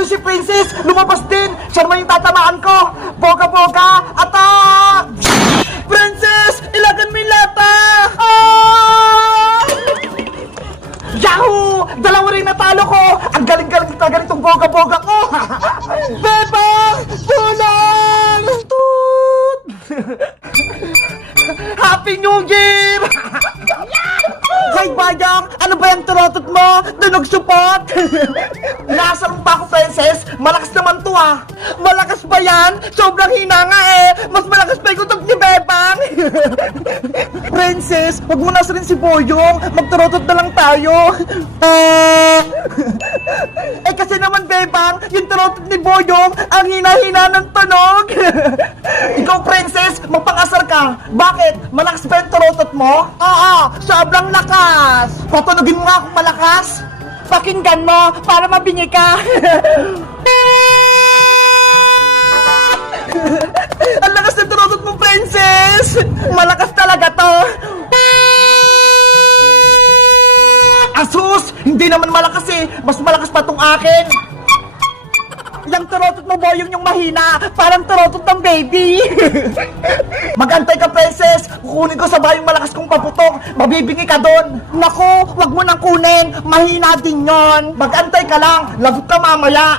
Nandiyo si Princess! Lumabas din! Siya naman yung tatamaan ko! Boga-boga! Attack! Princess! Ilagan mo yung lata! Ah! Yahoo! Dalawa rin natalo ko! Ang galing-galing talaga nitong boga-boga ko! Bebang! Tulong! Toot! Happy New Year! Hey, Bayang! Ano ba yung turotot mo? Tunog support! Nasaan pa ako, Princess? Malakas naman to, ah! Malakas ba yan? Sobrang hina nga, eh! Mas malakas pa yung kutok ni Bebang! Princess, wag mo nasarin si Boyong! Magturotot na lang tayo! Eh, kasi naman, Bebang, yung turotot ni Boyong, ang hina-hina ng tunog! Ikaw, Princess, magpangasar ka! Bakit? Malakas ba yung turotot mo? Oo, sobrang lakas! Patunogin mo nga kung malakas! Pakinggan mo para mabingi ka! Ang lakas ng turotot mo, Princess! Malakas talaga to! Asus! Hindi naman malakas eh! Mas malakas pa tong akin! Yung turotot mo, Boyong, yung mahina. Parang turotot ng baby. Magantay ka, Princess. Kukunin ko sabay yung malakas kong paputok. Mabibingi ka doon. Naku, wag mo nang kunin. Mahina din yon. Magantay ka lang. Lagot ka mamaya.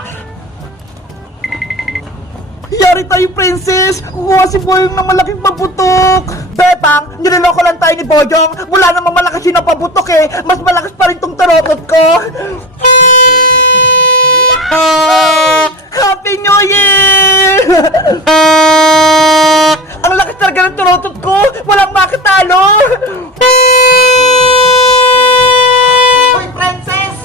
Yari tayo, Princess. Kukuha si Boyong ng malaking paputok. Bebang, niloloko lang tayo ni Boyong. Wala namang malakas yun na paputok eh. Mas malakas pa rin tong turotot ko. Happy New Year! Ang lakas talaga ng turotot ko! Walang makatalo! Hoy, Princess!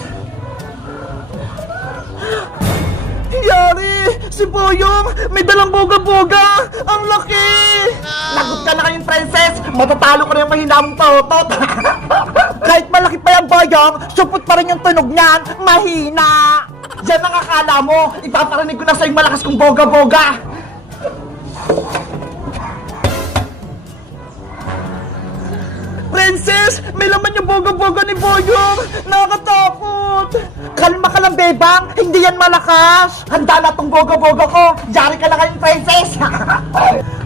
Yari! Si Boyong! May dalang boga-boga! Ang laki! Lagot ka na kayong, Princess! Matatalo ko na yung mahina mong turotot! Kahit malaki pa yung Boyong, supot pa rin yung tunog niyan! Mahina! Yan ang akala mo! Ipaparinig ko na sa'yo malakas kong boga-boga! Princess! May laman yung boga-boga ni Boyong! Nakakatakot! Kalma ka lang, Bebang! Hindi yan malakas! Handa na tong boga-boga ko! Yari ka na kayong, Princess!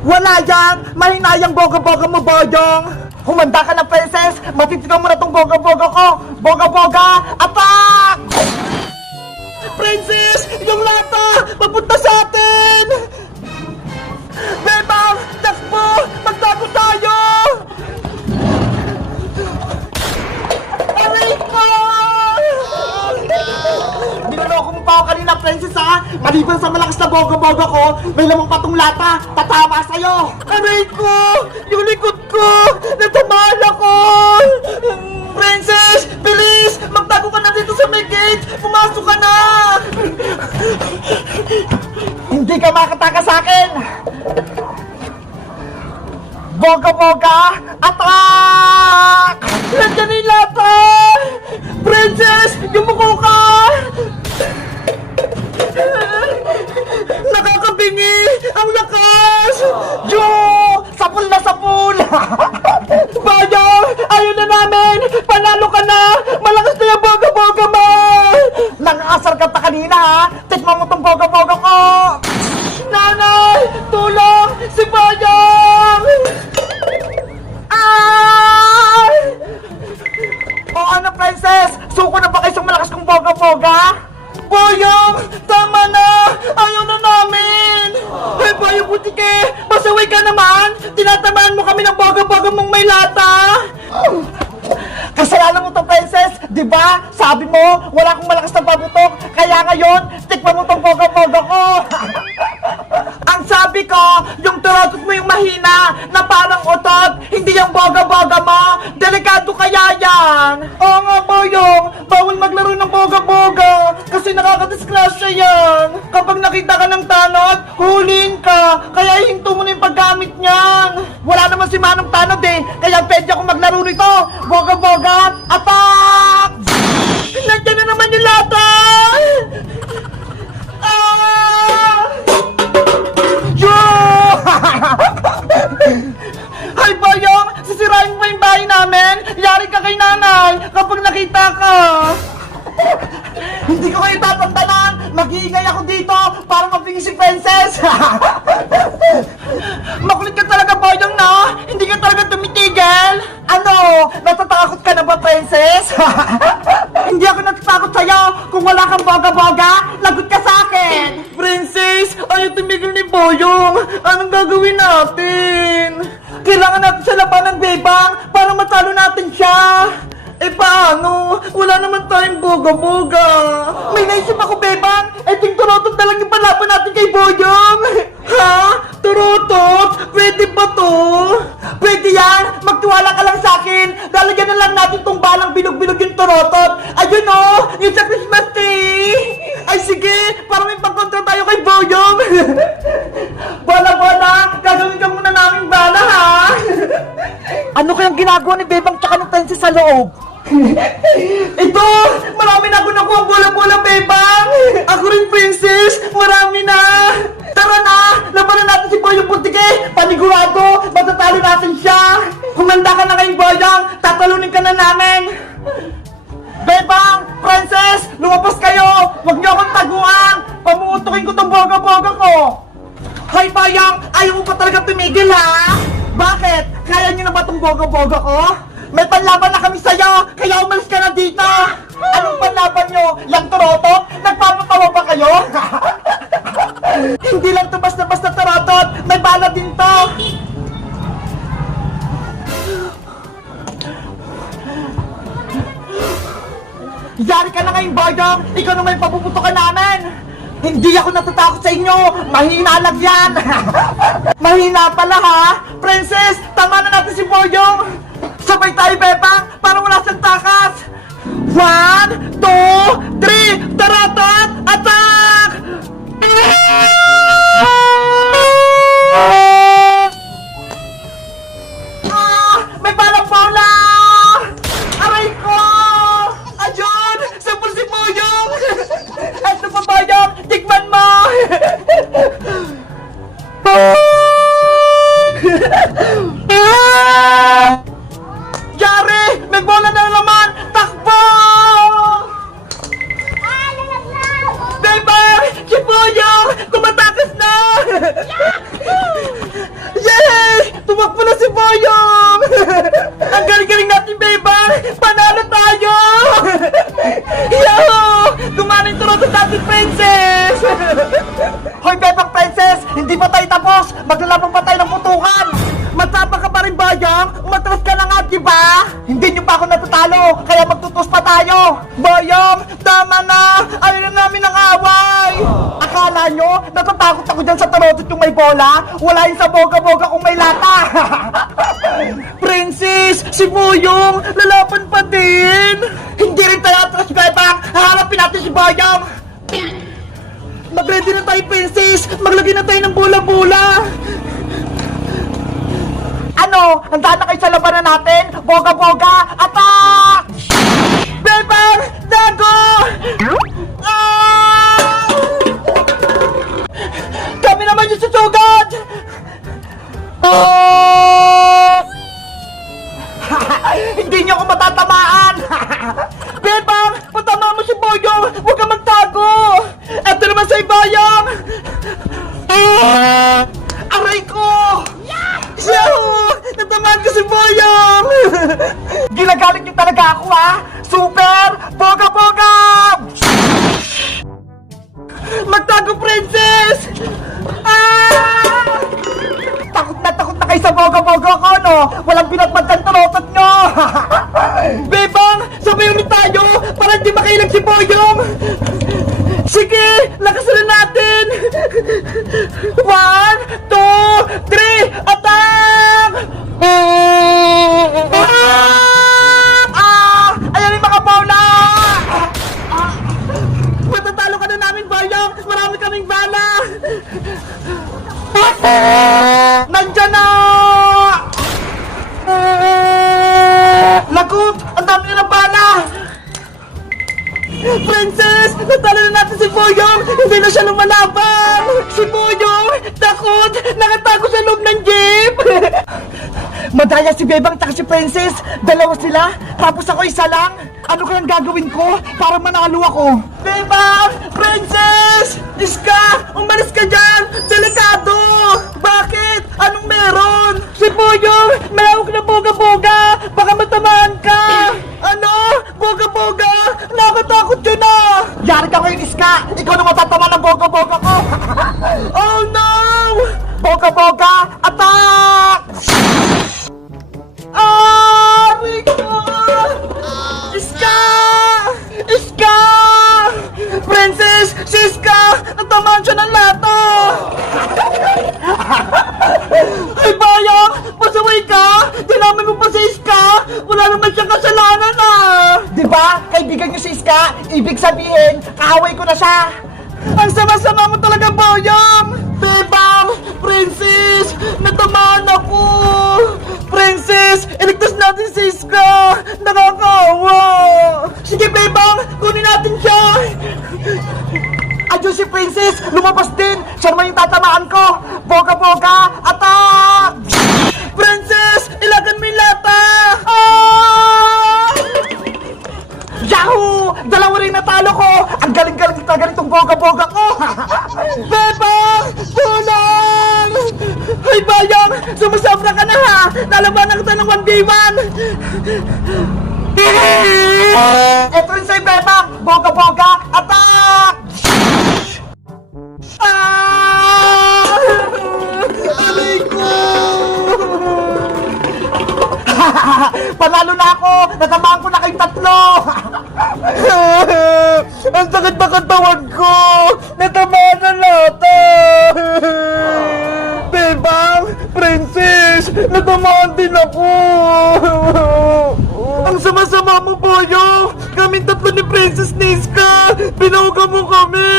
Wala yan! Mahina yung boga-boga mo, Boyong! Humanda ka na, Princess! Matitigaw mo na tong boga-boga ko! Boga-boga! Attack! Princess! Yung lata! Papunta sa atin! Bebang! Takbo! Magtago tayo! Aray ko! Niloloko mo pa ako kanina, Princess, ha? Maliban sa malakas na boga-boga ko, may lamang patong lata! Tatama sa'yo! Aray ko! Yung likod ko! Natamaan ako! Princess! Bilis! Magtago ka na dito sa may gate! Pumasok ka na! Hindi ka makataka sa akin! Boga-boga! Attack! Nandiyan na yung lata! Princess! Yumuko ka! Nakakabingi! Ang lakas! Yo! Sapul na sapul! Bayang! Ayaw na namin! Panalo ka na! Malakas na yung boga-boga mo! Nang-asar ka pa kanina, ha? Tikman mo tong boga-boga ko! Nanay! Tulong! Si Bayang! Ay! O ano, Princess? Suko na ba kayo sa malakas kong boga-boga? Boyong! Tama na! Ayaw na namin! Hey, Boyong Butike! Masaway ka naman! Tinatamaan mo kami ng boga-boga mong may lata! Kasalanan mo to, Princess! Diba? Sabi mo, wala akong malakas na pabutok! Kaya ngayon, tikman mo tong boga-boga ko! Ang sabi ko, yung turotot mo yung mahina na parang otot, hindi yung boga-boga mo! Delikado kaya yan! Oo nga, Boyong! Bawal maglaro ng boga-boga! Kasi nakakadisgrasya yan! Kapag nakita ka ng tanod, huliin ka! Kaya hinto mo na yung paggamit niyan! Wala naman si Manong Tanod eh! Kaya pwede ako maglaro nito! Boga-boga! Attack! Nandiyan na naman yung lata! Ah! Yo! Hay, Boyong! Sisirain mo yung bahay namin! Yari ka kay nanay kapag nakita ka! Hindi ko kayo tatantanan! mag-iingay ako dito para mapingin si Princess. Makulit ka talaga, Boyong, no? Hindi ka talaga tumitigil. Ano? Natatakot ka na ba, Princess? Hindi ako natatakot sa'yo. Kung wala kang boga-boga, lagot ka sa akin. Princess, ayaw tumigil ni Boyong. Anong gagawin natin? Kailangan natin sa labanan, Bebang, para matalo natin siya. Eh paano? Wala naman tayong boga-boga. May naisip ako, Bebang. Ting turotot na lang yung palaban natin kay Boyong. Ha? Turotot? Pwede ba to? Pwede yan. Magtiwala ka lang sa akin. Lalagyan na lang natin tong balang bilog-bilog yung turotot. Ayun o, yung sa Christmas tree. Ay sige, para may pagkontra tayo kay Boyong. Bala-bala, gagawin ka muna namin bala, ha? Ano kayang ginagawa ni Bebang tsaka ng Princess sa loob? Ito! Marami na ako nakuha bola-bola, Bebang! Ako rin, Princess! Marami na! Tara na! Labanan natin si Boyong Puntike! Panigurado! Matatalo natin siya! Humanda ka na kayong Boyong! Tatalunin ka na namin! Bebang! Princess! Lumabas kayo! Huwag niyo akong taguan! Pamuutukin ko tong boga-boga ko! Hoy, Boyong! Ayaw mo pa talaga tumigil, ha? Bakit? Kaya niyo na ba tong boga-boga ko? May panlaban na kami sa'yo, kaya umalis ka na dito! Anong panlaban nyo? Yang turotot? Nagpapatawa ba kayo? Hindi lang to basta-basta turotot, may bala din to! Yari ka na ngayon, Boyong! Ikaw naman yung papuputukan namin! Hindi ako natatakot sa inyo! Mahina lang yan! Mahina pala, ha? Princess, tama na natin si Boyong! Sabay tayo, Bebang, para wala siyang takas! 1, 2, 3, taratat, attack! May balang bola! Aray ko! Ayun! Sabol si Boyong! Eto pa, Boyong! Tikman mo! Yari! May bola na naman! Takbo! Bebang! Si Boyong! Tumatakas na! Yay! Tumakbo na si Boyong! Ang galing-galing natin, Bebang! Panalo tayo! Yahoo! Gumana yung turotot natin, Princess! Hoy, Bebang Princess! Hindi pa tayo tapos! Maglalaban pa tayo ng putukan! Matsapa ka pa rin, Boyong? Umatras ka na nga, diba? Hindi nyo pa ako natatalo, kaya magtutos pa tayo! Boyong, tama na! Ayaw na namin ang away! Akala nyo, natatakot ako dyan sa tarotot yung may bola? Wala yung sa boga-boga kung may lata! Princess, si Boyong, lalaban pa din! Hindi rin tayo atras, Bebang! Haharapin natin si Boyong! Mag-ready na tayo, Princess! Maglagay na tayo ng bola-bola! Ano? Handa na kayo sa labanan natin? Boga-boga! Attack! Bebang! Dago! Ah! Kami naman yung susugod! Oh! Hindi niyo ako matatamaan! Bebang! Patama mo si Boyong! Huwag ka magtago! Eto naman sa'yo, Boyong! Aray ko! Yahoo! Natamaan ko si Boyong! Ginagalit niyo talaga ako, ha? Super! Boga-boga! Magtago, Princess! Ah! Takot na kayo sa boga-boga ko, no? Walang pinagpagkan turotot nyo! Bebang! Sabay ulit tayo! Para hindi makailag si Boyong! Sige! Lakasan na natin! 1, 2, 3, attack! Ayan yung mga bola! Matatalo ka na namin, Boyong! Marami kaming bala! Nandyan na! Lagot! Ang dami nilang bala! Princess! Natalo na natin si Boyong! Hindi na siya lumalaban! Si Boyong! Takot! Nakatago sa loob ng jeep! Madaya si Bebang at si Princess! Dalawa sila! Tapos ako isa lang! Ano kayang gagawin ko para manalo ako? Bebang! Princess! Boyong! Malawak na boga-boga! Baka matamaan ka! Ano? Boga-boga! Nakatakot yun ah! Yari ka ngayon, Iska! Ikaw na matatama ng boga-boga ko! Oh no! Boga-boga! Attack! Rico! Iska! Iska! Princess! Si Iska! Natamaan siya ng lato! Ay, Bayang! Pasaway ka! Dinamin mo pa si Iska! Wala naman siyang kasalanan ah! Diba? Kaibigan niyo si Iska? Ibig sabihin, kaaway ko na siya! Ang sama-sama mo talaga, Bayang! Bebang! Princess! Natamaan ako! Princess! Iligtas natin si Iska! Nakakaawa! Sige, Bebang! Kunin natin siya! Ayun si Princess! Lumabas din! Siya naman yung tatamaan ko! Boga-boga! Attack! Princess! Ilagan mo yung lata! Ah! Yahoo! Dalawa rin natalo ko! Ang galing-galing talaga nitong boga-boga ko! Bebang! Tulong! Ay, Bayang! Sumasobra ka na ha! Lalabanan kita ng 1v1! Ito rin sa'yo, Bebang! Boga-boga! Attack! Ah! Aray ko! Panalo na ako! Natamaan ko na kayong tatlo! Ang sakit na katawan ko! Natamaan na lata! Bebang! Princess! Natamaan din ako! Ang sama-sama mo, Boyo! Kaming tatlo ni Princess Niska! Binauga mo kami!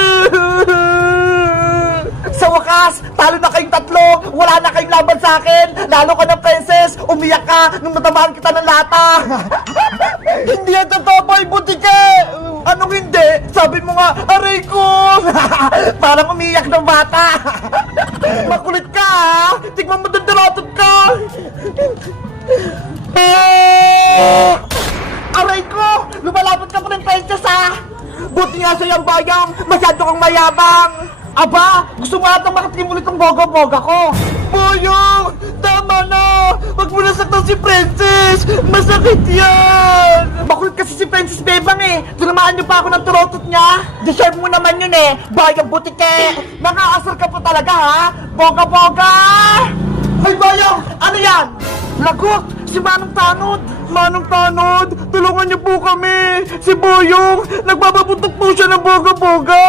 Sa wakas, talo na kayong tatlo! Wala na kayong laban sa akin! Lalo ka na, Princess! Umiyak ka nung natamaan kita ng lata! Hindi yan totoo, Boy Butike! Anong hindi? Sabi mo nga, aray ko! Parang umiyak ng bata! Makulit ka, ha? Tignan mo dandaratot ka! Aray ko! Lumalapot ka pa ng Princess, ha? Buti nga sa'yo ang Bayang! Masyado kang mayabang! Aba! Gusto mo atang makatimulit ang boga-boga ko! Boyong! Tama na! Huwag mo nasaktan si Princess! Masakit yan! Makulit kasi si Princess Bebang eh! Tinamaan niyo pa ako ng turotot niya! Deserve mo naman yun eh! Bayang butike! Nakaasar ka pa talaga ha! Boga-boga! Ay, Bayang! Ano yan? Lagot! Si Manong Tanod! Manong Tanod! Tulungan niyo po kami! Si Boyong! Nagbababutok po siya ng boga-boga!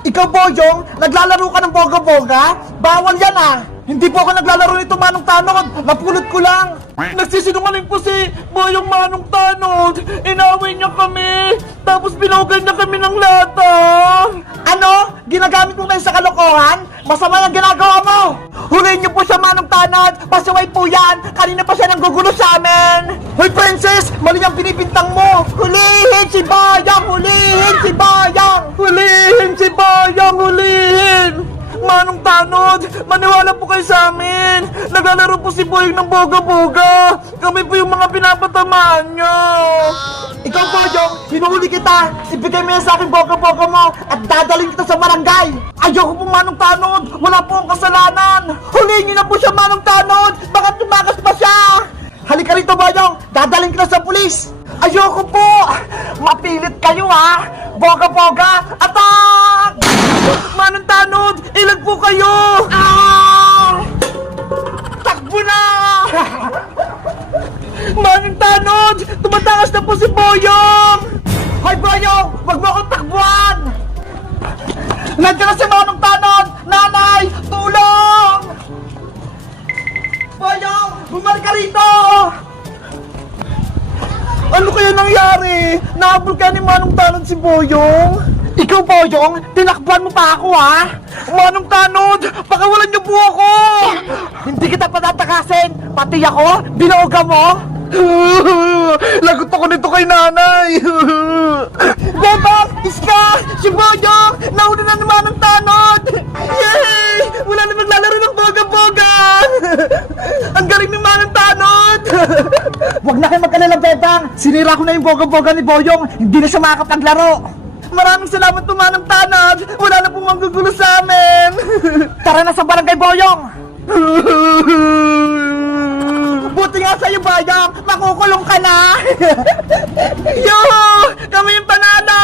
Ikaw, Boyong, naglalaro ka ng boga-boga? Bawal yan ah! Hindi po ako naglalaro nito, Manong Tanod! Napulot ko lang! Nagsisinungaling po si Boyong Manong Tanod! Inaway niya kami! Tapos binugan niya kami ng lata! Ano? Ginagamit mo ba sa kalokohan? Masama yung ginagawa mo! Huliin niyo po siya, Manong Tanod! Pasaway po yan! Kanina pa siya nanggugulo sa amin! Hoy, Princess! Mali ang binibintang mo! Hulihin si Bayang! Hulihin si Bayang! Hulihin si Bayang! Hulihin! Manong Tanod! Maniwala po kayo sa amin! Naglalaro po si Boyong ng boga-boga! Kami po yung mga pinapatamaan niyo! Ikaw, Boyong! Hinuhuli kita! Ibigay mo yan sa akin boga-boga mo! At dadalhin kita sa barangay! Ayoko po, Manong Tanod! Wala po akong kasalanan! Huliin niyo na po siya, Manong Tanod! Baka tumakas pa siya! Halika rito, Boyong! Dadalhin kita sa pulis! Ayoko po! Mapilit kayo, ha! Boga-boga! Attack! Manong Tanod! Ilag po kayo! Ah! Takbo na! Manong Tanod! Tumatakas na po si Boyong! Hoy, Boyong! Huwag mo akong takbuhan! Nandiyan na si Manong Tanod! Nanay! Tulong! Boyong! Bumalik ka rito! Ano kaya nangyari? Nahabol ka ni Manong Tanod si Boyong? Ikaw, Boyong, tinakbuhan mo pa ako, ha? Manong Tanod, pakawalan niyo po ako! Hindi kita patatakasin, pati ako, binuoga mo? Lagot ako nito kay nanay! Bebang! Iska! Si Boyong! Nauna na naman ng Tanod! Yay! Wala na maglalaro ng boga-boga! Ang galing ni Manong Tanod! Huwag na kayo magkalala, Bebang! Sinira ko na yung boga-boga ni Boyong! Hindi na siya makakapaglaro! Maraming salamat po, Manong Tanod! Wala na pong manggugulo sa amin! Tara na sa barangay, Boyong! Boyong, makukulong ka na! Yo! Kami yung panalo!